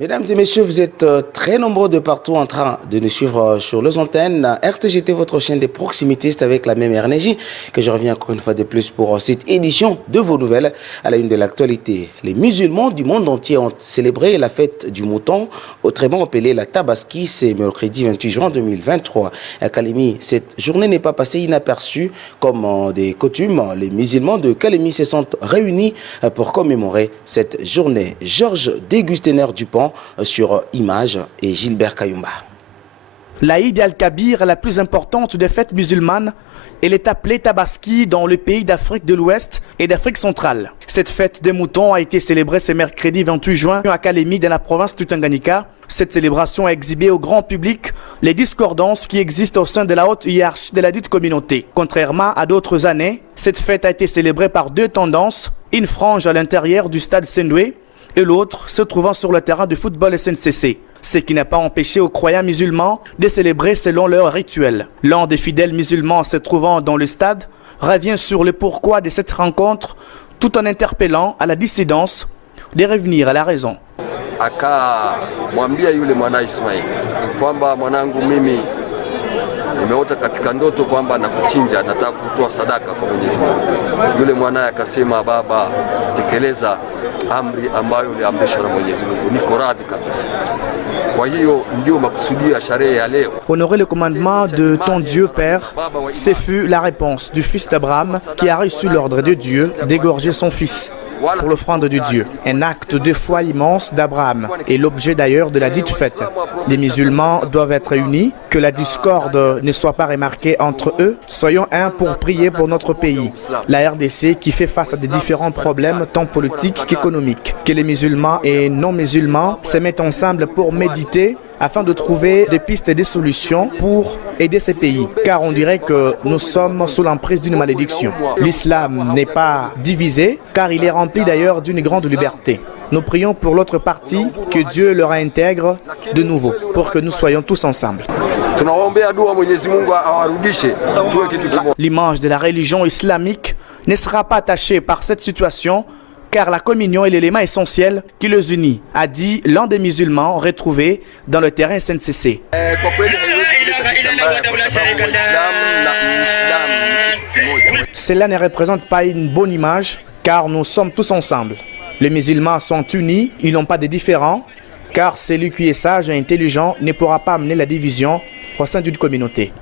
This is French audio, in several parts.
Mesdames et messieurs, vous êtes très nombreux de partout en train de nous suivre sur les antennes. RTGT, votre chaîne de proximité, c'est avec la même énergie que je reviens encore une fois de plus pour cette édition de vos nouvelles à la une de l'actualité. Les musulmans du monde entier ont célébré la fête du mouton, autrement appelée la Tabaski, c'est mercredi 28 juin 2023. À Kalemi, cette journée n'est pas passée inaperçue comme des coutumes. Les musulmans de Kalemi se sont réunis pour commémorer cette journée. Georges Dégustener Dupont sur Images et Gilbert Kayumba. L'Aïd al-Kabir est la plus importante des fêtes musulmanes. Elle est appelée Tabaski dans le pays d'Afrique de l'Ouest et d'Afrique centrale. Cette fête des moutons a été célébrée ce mercredi 28 juin à Kalemi dans la province du Tanganyika. Cette célébration a exhibé au grand public les discordances qui existent au sein de la haute hiérarchie de la dite communauté. Contrairement à d'autres années, cette fête a été célébrée par deux tendances, une frange à l'intérieur du stade Sendoué et l'autre se trouvant sur le terrain de football SNCC. Ce qui n'a pas empêché aux croyants musulmans de célébrer selon leur rituel. L'un des fidèles musulmans se trouvant dans le stade revient sur le pourquoi de cette rencontre tout en interpellant à la dissidence de revenir à la raison. Akamwambia yule mwana Ismail kwamba mwanangu, mimi nimeota katika ndoto kwamba nakuchinja, nataka kutoa sadaka kwa Mwenyezi Mungu. Yule mwanaye akasema, baba, tekeleza amri ambayo uliamrishwa na Mwenyezi Mungu, niko radhi kabisa. Kwa hiyo ndio makusudio ya sherehe ya leo. Honorer le commandement de ton Dieu Père, ce fut la réponse du fils d'Abraham qui a reçu l'ordre de Dieu d'égorger son fils pour l'offrande de Dieu. Un acte de foi immense d'Abraham et l'objet d'ailleurs de la dite fête. Les musulmans doivent être unis, que la discorde ne soit pas remarquée entre eux. Soyons un pour prier pour notre pays, la RDC qui fait face à des différents problèmes tant politiques qu'économiques. Que les musulmans et non-musulmans se mettent ensemble pour méditer afin de trouver des pistes et des solutions pour aider ces pays. Car on dirait que nous sommes sous l'emprise d'une malédiction. L'islam n'est pas divisé, car il est rempli d'ailleurs d'une grande liberté. Nous prions pour l'autre partie que Dieu leur intègre de nouveau, pour que nous soyons tous ensemble. L'image de la religion islamique ne sera pas attachée par cette situation, car la communion est l'élément essentiel qui les unit, a dit l'un des musulmans retrouvés dans le terrain SNCC. Cela ne représente pas une bonne image, car nous sommes tous ensemble. Les musulmans sont unis, ils n'ont pas de différends, car celui qui est sage et intelligent ne pourra pas amener la division au sein d'une communauté.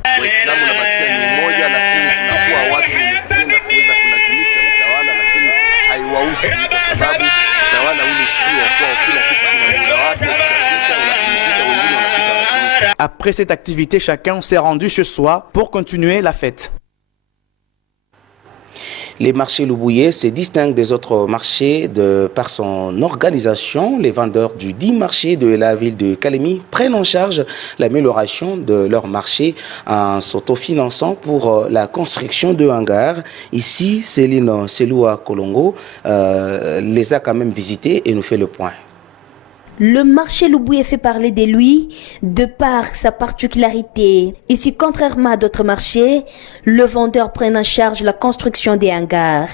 Après cette activité, chacun s'est rendu chez soi pour continuer la fête. Les marchés Loubouye se distinguent des autres marchés par son organisation. Les vendeurs du dit marché de la ville de Kalemi prennent en charge l'amélioration de leur marché en s'autofinançant pour la construction de hangars. Ici, Céline Seloua Kolongo les a quand même visités et nous fait le point. Le marché Loubouye fait parler de lui de par sa particularité. Ici, contrairement à d'autres marchés, le vendeur prend en charge la construction des hangars.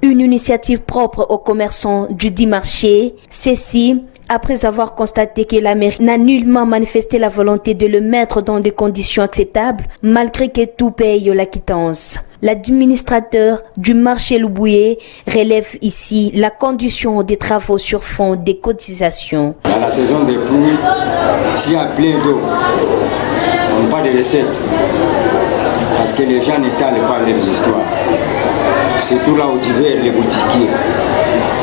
Une initiative propre aux commerçants du dit marché. Ceci, après avoir constaté que la mairie n'a nullement manifesté la volonté de le mettre dans des conditions acceptables, malgré que tout paye la quittance. L'administrateur du marché Loubouye relève ici la condition des travaux sur fond des cotisations. Dans la saison des pluies, s'il y a plein d'eau, on n'a pas de recettes. Parce que les gens n'étalent pas leurs histoires. Surtout là où divers les boutiquiers,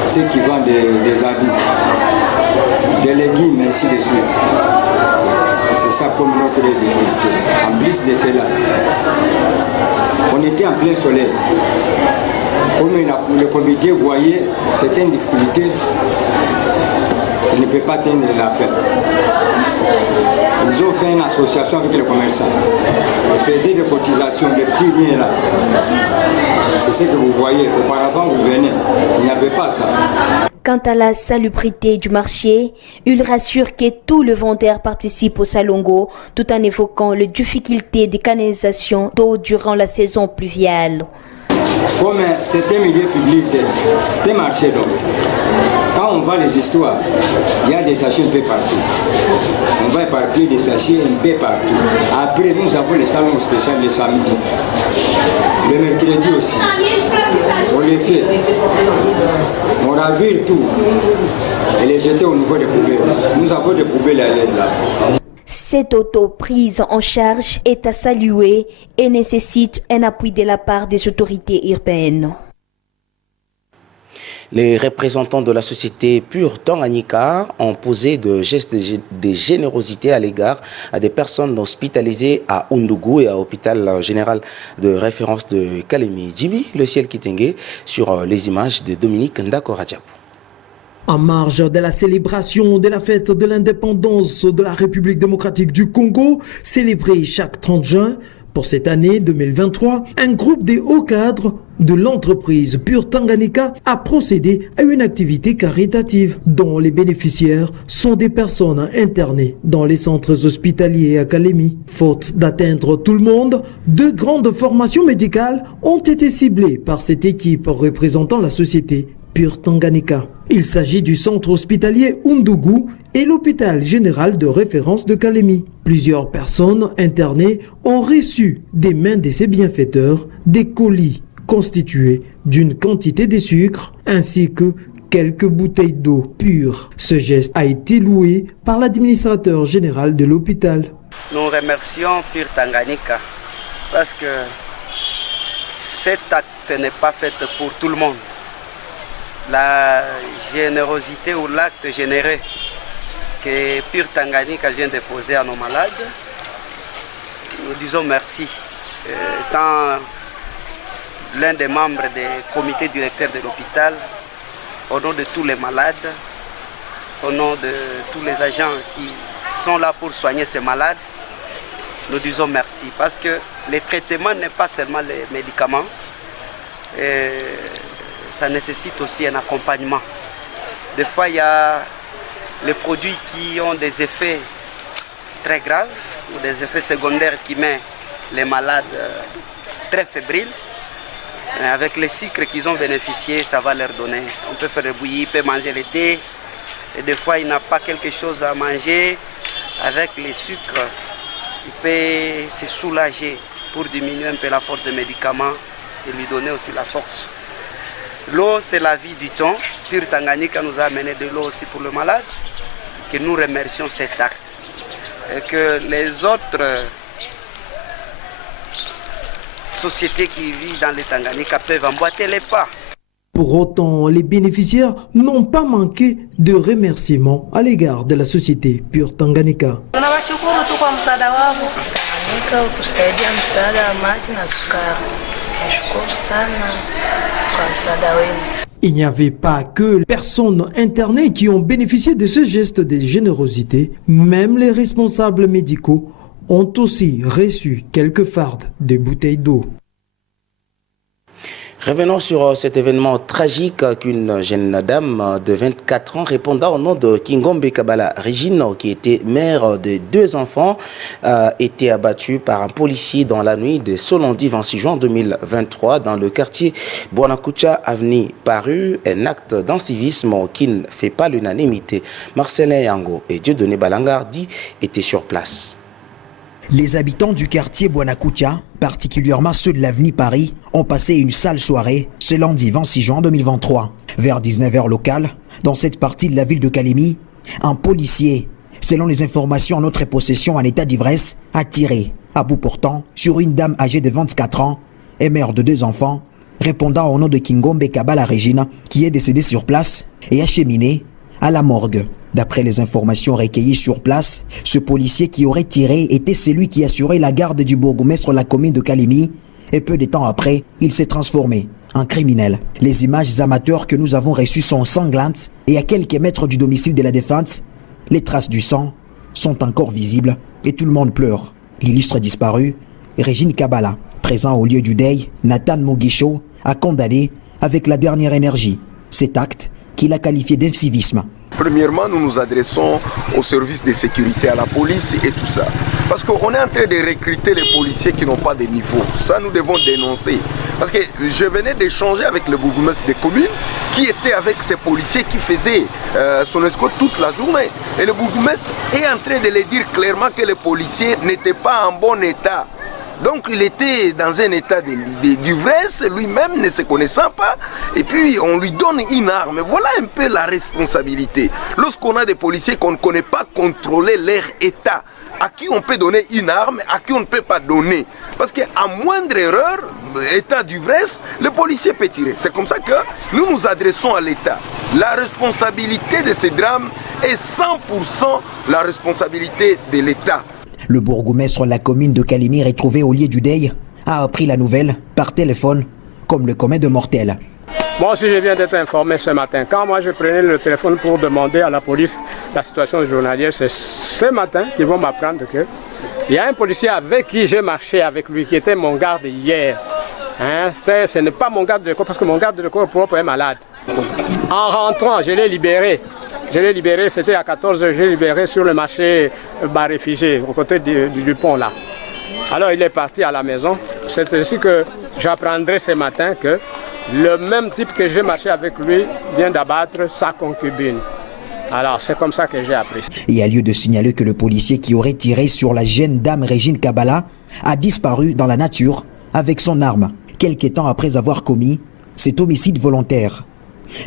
ceux qui vendent des habits, des légumes, ainsi de suite. C'est ça comme notre difficulté. En plus de cela, on était en plein soleil. Comme le comité voyait certaines difficultés, il ne peut pas atteindre la fête. Ils ont fait une association avec les commerçants. Ils faisaient des cotisations, des petits liens là. C'est ce que vous voyez. Auparavant, vous venez. Il n'y avait pas ça. Quant à la salubrité du marché, il rassure que tout le vendeur participe au salongo tout en évoquant les difficultés des canalisations d'eau durant la saison pluviale. Comme c'est un milieu public, c'est un marché donc. Quand quand on vend les histoires, il y a des sachets un peu partout. On va éparpiller des sachets un peu partout. Après, nous avons les salons spéciaux le samedi. Le mercredi aussi. On les fait. On ravire tout. Et les jeter au niveau des poubelles. Nous avons des poubelles ailleurs là. Cette auto-prise en charge est à saluer et nécessite un appui de la part des autorités urbaines. Les représentants de la société Pure Tanganyika ont posé de gestes de générosité à l'égard des personnes hospitalisées à Undugu et à l'hôpital général de référence de Kalemi. Djibi, le ciel Kitenge, sur les images de Dominique Ndako-Radjabou. En marge de la célébration de la fête de l'indépendance de la République démocratique du Congo, célébrée chaque 30 juin, pour cette année 2023, un groupe de hauts cadres de l'entreprise Pure Tanganyika a procédé à une activité caritative dont les bénéficiaires sont des personnes internées dans les centres hospitaliers à Kalemi. Faute d'atteindre tout le monde, 2 grandes formations médicales ont été ciblées par cette équipe représentant la société Pure Tanganyika. Il s'agit du centre hospitalier Undugu et l'hôpital général de référence de Kalemi. Plusieurs personnes internées ont reçu des mains de ces bienfaiteurs des colis constitués d'une quantité de sucre ainsi que quelques bouteilles d'eau pure. Ce geste a été loué par l'administrateur général de l'hôpital. Nous remercions Pure Tanganyika parce que cet acte n'est pas fait pour tout le monde. La générosité ou l'acte généreux que Pure Tanganyika vient de poser à nos malades, nous disons merci. Étant l'un des membres du comité directeur de l'hôpital, au nom de tous les malades, au nom de tous les agents qui sont là pour soigner ces malades, nous disons merci. Parce que le traitement n'est pas seulement les médicaments, ça nécessite aussi un accompagnement. Des fois, il y a les produits qui ont des effets très graves ou des effets secondaires qui mettent les malades très fébriles. Et avec les sucres qu'ils ont bénéficié, ça va leur donner. On peut faire le bouilli, peut manger le thé. Et des fois, il n'a pas quelque chose à manger. Avec les sucres, il peut se soulager pour diminuer un peu la force des médicaments et lui donner aussi la force. L'eau, c'est la vie du temps. Pure Tanganyika nous a amené de l'eau aussi pour le malade. Que nous remercions cet acte. Et que les autres sociétés qui vivent dans le Tanganyika peuvent emboîter les pas. Pour autant, les bénéficiaires n'ont pas manqué de remerciements à l'égard de la société Pure Tanganyika. Il n'y avait pas que les personnes internées qui ont bénéficié de ce geste de générosité, même les responsables médicaux ont aussi reçu quelques fardes de bouteilles d'eau. Revenons sur cet événement tragique qu'une jeune dame de 24 ans répondant au nom de Kingombe Kabala Regine, qui était mère de 2 enfants, a été abattue par un policier dans la nuit de ce lundi 26 juin 2023 dans le quartier Bwanakucha, avenue Paru, un acte d'incivisme qui ne fait pas l'unanimité. Marcelin Yango et Dieudonné Balangardi étaient sur place. Les habitants du quartier Bwanakucha, particulièrement ceux de l'avenue Paris, ont passé une sale soirée ce lundi 26 juin 2023. Vers 19h locales, dans cette partie de la ville de Kalemi, un policier, selon les informations en notre possession en état d'ivresse, a tiré, à bout portant, sur une dame âgée de 24 ans et mère de 2 enfants, répondant au nom de Kingombe Kabala Regine, qui est décédée sur place et acheminé à la morgue. D'après les informations recueillies sur place, ce policier qui aurait tiré était celui qui assurait la garde du bourgmestre de la commune de Kalemi et peu de temps après, il s'est transformé en criminel. Les images amateurs que nous avons reçues sont sanglantes et à quelques mètres du domicile de la défunte, les traces du sang sont encore visibles et tout le monde pleure. L'illustre disparu, Regine Kabala, présent au lieu du deuil, Nathan Mugisho, a condamné avec la dernière énergie cet acte qu'il a qualifié d'incivisme. Premièrement, nous nous adressons aux services de sécurité, à la police et tout ça. Parce qu'on est en train de recruter les policiers qui n'ont pas de niveau. Ça, nous devons dénoncer. Parce que je venais d'échanger avec le bourgmestre des communes qui était avec ces policiers qui faisaient son escorte toute la journée. Et le bourgmestre est en train de leur dire clairement que les policiers n'étaient pas en bon état. Donc il était dans un état d'ivresse, lui-même ne se connaissant pas, et puis on lui donne une arme. Voilà un peu la responsabilité. Lorsqu'on a des policiers qu'on ne connaît pas contrôler leur état, à qui on peut donner une arme, à qui on ne peut pas donner. Parce qu'à moindre erreur, état d'ivresse, le policier peut tirer. C'est comme ça que nous nous adressons à l'État. La responsabilité de ces drames est 100% la responsabilité de l'État. Le bourgmestre de la commune de Kalimi, retrouvé au lieu du deuil, a appris la nouvelle par téléphone, comme le commun de mortels. Moi aussi, je viens d'être informé ce matin. Quand moi, je prenais le téléphone pour demander à la police la situation journalière, c'est ce matin qu'ils vont m'apprendre qu'il y a un policier avec qui j'ai marché avec lui, qui était mon garde hier. Ce n'est pas mon garde de corps, parce que mon garde de corps propre est malade. En rentrant, je l'ai libéré. C'était à 14h, je l'ai libéré sur le marché bas réfugié, au côté du pont là. Alors il est parti à la maison. C'est ainsi que j'apprendrai ce matin que le même type que j'ai marché avec lui vient d'abattre sa concubine. Alors c'est comme ça que j'ai appris. Il y a lieu de signaler que le policier qui aurait tiré sur la jeune dame Régine Kabala a disparu dans la nature avec son arme, quelques temps après avoir commis cet homicide volontaire.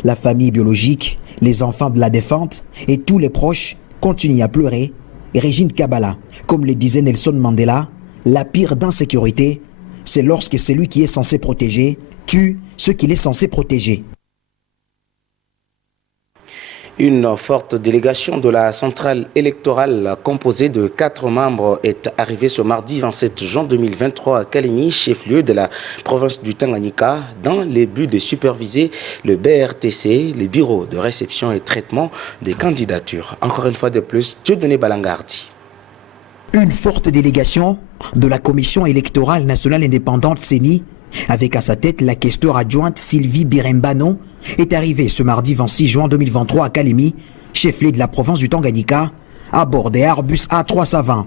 La famille biologique, les enfants de la défunte et tous les proches continuent à pleurer. Et Régine Kabala, comme le disait Nelson Mandela, la pire insécurité, c'est lorsque celui qui est censé protéger tue ceux qu'il est censé protéger. Une forte délégation de la centrale électorale composée de 4 membres est arrivée ce mardi 27 juin 2023 à Kalimi, chef-lieu de la province du Tanganyika, dans le but de superviser le BRTC, les bureaux de réception et traitement des candidatures. Encore une fois de plus, Dieudonné Balangardi. Une forte délégation de la Commission électorale nationale indépendante CENI, avec à sa tête la questeur adjointe Sylvie Birembano, est arrivée ce mardi 26 juin 2023 à Kalimi, chef-lieu de la province du Tanganyika, à bord des Airbus A320.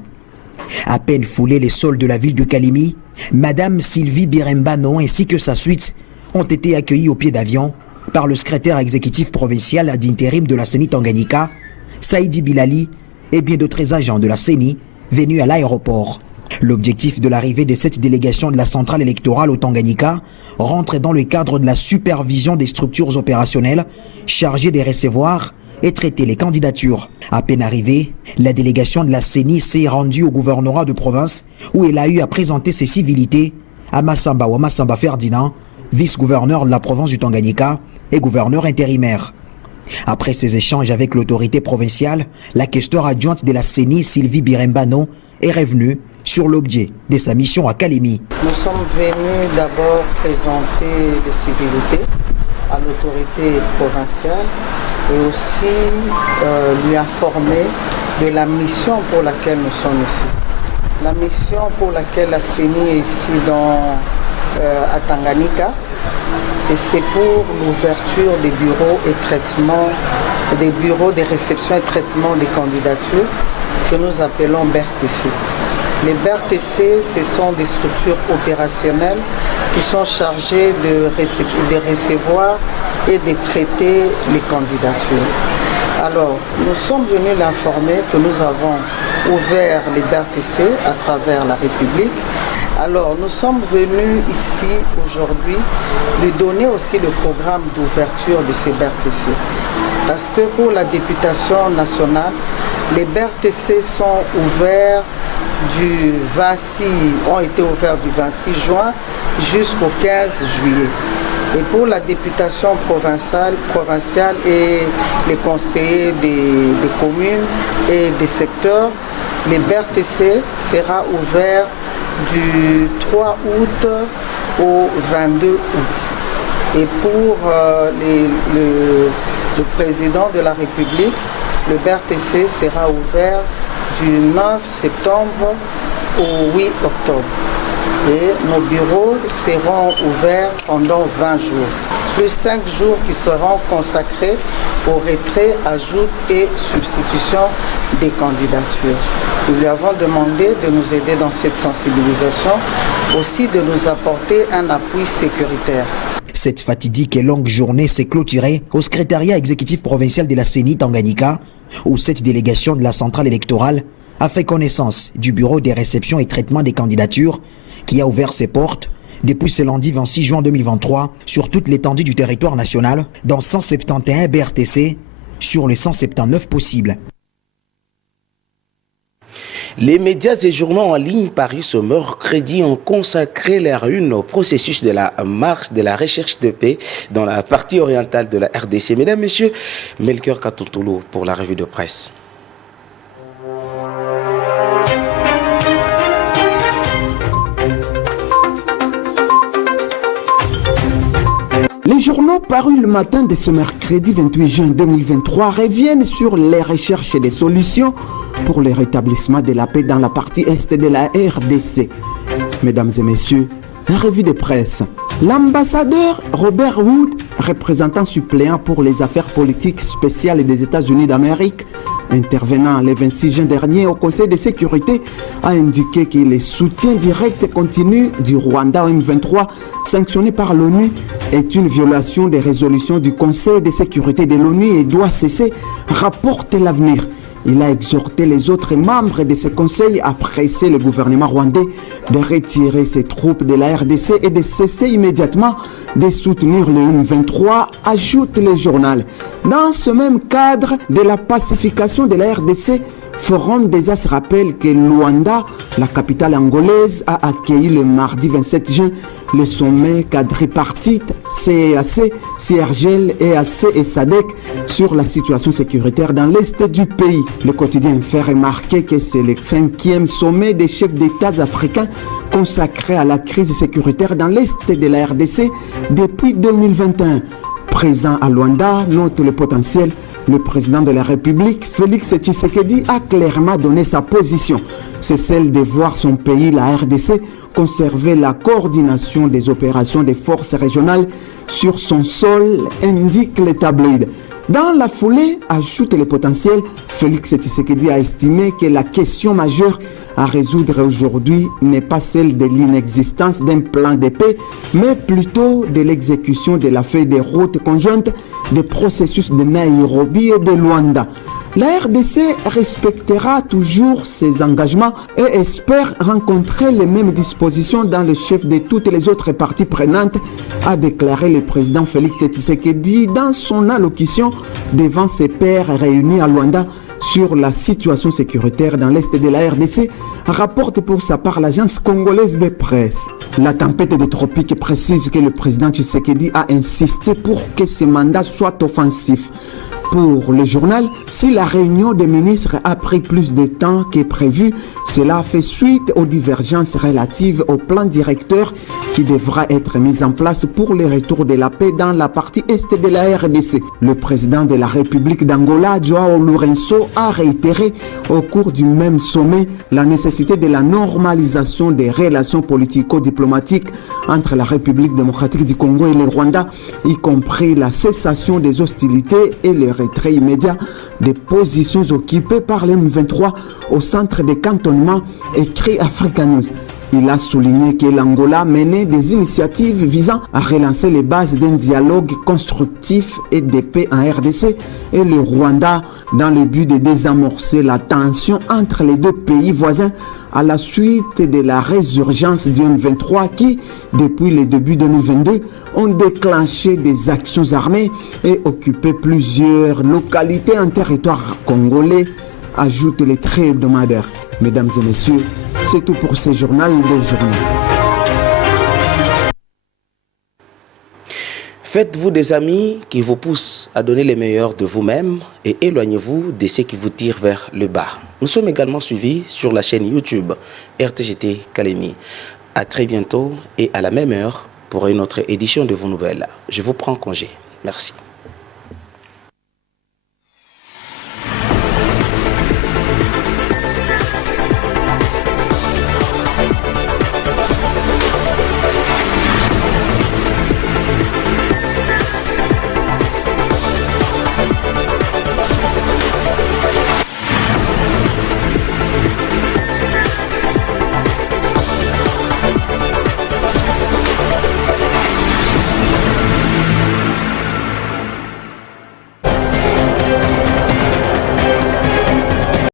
À peine foulés les sols de la ville de Kalimi, Madame Sylvie Birembano ainsi que sa suite ont été accueillis au pied d'avion par le secrétaire exécutif provincial d'intérim de la CENI Tanganyika, Saïdi Bilali, et bien d'autres agents de la CENI venus à l'aéroport. L'objectif de l'arrivée de cette délégation de la centrale électorale au Tanganyika rentre dans le cadre de la supervision des structures opérationnelles chargées de recevoir et traiter les candidatures. À peine arrivée, la délégation de la CENI s'est rendue au gouvernorat de province où elle a eu à présenter ses civilités à Massamba Ouamassamba Ferdinand, vice-gouverneur de la province du Tanganyika et gouverneur intérimaire. Après ces échanges avec l'autorité provinciale, la questeur adjointe de la CENI, Sylvie Birembano, est revenue sur l'objet de sa mission à Kalimi. Nous sommes venus d'abord présenter les civilités à l'autorité provinciale et aussi lui informer de la mission pour laquelle nous sommes ici. La mission pour laquelle la CENI est ici à Tanganyika, et c'est pour l'ouverture des bureaux et traitement, des bureaux de réception et traitement des candidatures que nous appelons BRTC. Les BRTC, ce sont des structures opérationnelles qui sont chargées de recevoir et de traiter les candidatures. Alors, nous sommes venus l'informer que nous avons ouvert les BRTC à travers la République. Alors, nous sommes venus ici aujourd'hui lui donner aussi le programme d'ouverture de ces BRTC. Parce que pour la députation nationale, les BRTC sont ouverts ont été ouverts du 26 juin jusqu'au 15 juillet. Et pour la députation provinciale et les conseillers des communes et des secteurs, les BRTC sera ouvert du 3 août au 22 août. Et pour le président de la République, le BRTC sera ouvert du 9 septembre au 8 octobre. Et nos bureaux seront ouverts pendant 20 jours. plus 5 jours qui seront consacrés au retrait, ajout et substitution des candidatures. Nous lui avons demandé de nous aider dans cette sensibilisation, aussi de nous apporter un appui sécuritaire. Cette fatidique et longue journée s'est clôturée au secrétariat exécutif provincial de la CENI Tanganyika, où cette délégation de la centrale électorale a fait connaissance du bureau des réceptions et traitements des candidatures qui a ouvert ses portes depuis ce lundi 26 juin 2023 sur toute l'étendue du territoire national dans 171 BRTC sur les 179 possibles. Les médias et journaux en ligne paris ce mercredi ont consacré leur une au processus de la marche de la recherche de paix dans la partie orientale de la RDC. Mesdames, Messieurs, Melchior Katontolo pour la revue de presse. Les journaux parus le matin de ce mercredi 28 juin 2023 reviennent sur les recherches et des solutions pour le rétablissement de la paix dans la partie est de la RDC. Mesdames et messieurs, la revue de presse. L'ambassadeur Robert Wood, représentant suppléant pour les affaires politiques spéciales des États-Unis d'Amérique, intervenant le 26 juin dernier au Conseil de sécurité, a indiqué que le soutien direct continu du Rwanda au M23, sanctionné par l'ONU, est une violation des résolutions du Conseil de sécurité de l'ONU et doit cesser, rapporte l'avenir. Il a exhorté les autres membres de ce conseil à presser le gouvernement rwandais de retirer ses troupes de la RDC et de cesser immédiatement de soutenir le M23, ajoute le journal. Dans ce même cadre de la pacification de la RDC, Forum des As rappelle que Luanda, la capitale angolaise, a accueilli le mardi 27 juin le sommet quadripartite CEAC, CIRGL, EAC et SADC sur la situation sécuritaire dans l'est du pays. Le quotidien fait remarquer que c'est le 5e sommet des chefs d'État africains consacré à la crise sécuritaire dans l'est de la RDC depuis 2021. Présent à Luanda, note le potentiel. Le président de la République, Félix Tshisekedi, a clairement donné sa position. C'est celle de voir son pays, la RDC, conserver la coordination des opérations des forces régionales sur son sol, indique le tabloïd. Dans la foulée, ajoute le potentiel, Félix Tshisekedi a estimé que la question majeure à résoudre aujourd'hui n'est pas celle de l'inexistence d'un plan de paix, mais plutôt de l'exécution de la feuille de route conjointe des processus de Nairobi et de Luanda. La RDC respectera toujours ses engagements et espère rencontrer les mêmes dispositions dans le chef de toutes les autres parties prenantes, a déclaré le président Félix Tshisekedi dans son allocution devant ses pairs réunis à Luanda sur la situation sécuritaire dans l'est de la RDC, rapporte pour sa part l'agence congolaise de presse. La tempête des tropiques précise que le président Tshisekedi a insisté pour que ce mandat soit offensif. Pour le journal, si la réunion des ministres a pris plus de temps que prévu, cela fait suite aux divergences relatives au plan directeur qui devra être mis en place pour le retour de la paix dans la partie est de la RDC. Le président de la République d'Angola, Joao Lourenço, a réitéré au cours du même sommet la nécessité de la normalisation des relations politico-diplomatiques entre la République démocratique du Congo et le Rwanda, y compris la cessation des hostilités et le retrait immédiat des positions occupées par les M23 au centre des cantonnements, écrit Africa News. Il a souligné que l'Angola menait des initiatives visant à relancer les bases d'un dialogue constructif et de paix en RDC et le Rwanda dans le but de désamorcer la tension entre les deux pays voisins à la suite de la résurgence du M23 qui, depuis le début 2022, ont déclenché des actions armées et occupé plusieurs localités en territoire congolais, ajoute les traits hebdomadaires. Mesdames et messieurs, c'est tout pour ce journal de journée. Faites-vous des amis qui vous poussent à donner le meilleur de vous-même et éloignez-vous de ceux qui vous tirent vers le bas. Nous sommes également suivis sur la chaîne YouTube RTGT Kalemi. À très bientôt et à la même heure pour une autre édition de vos nouvelles. Je vous prends congé. Merci.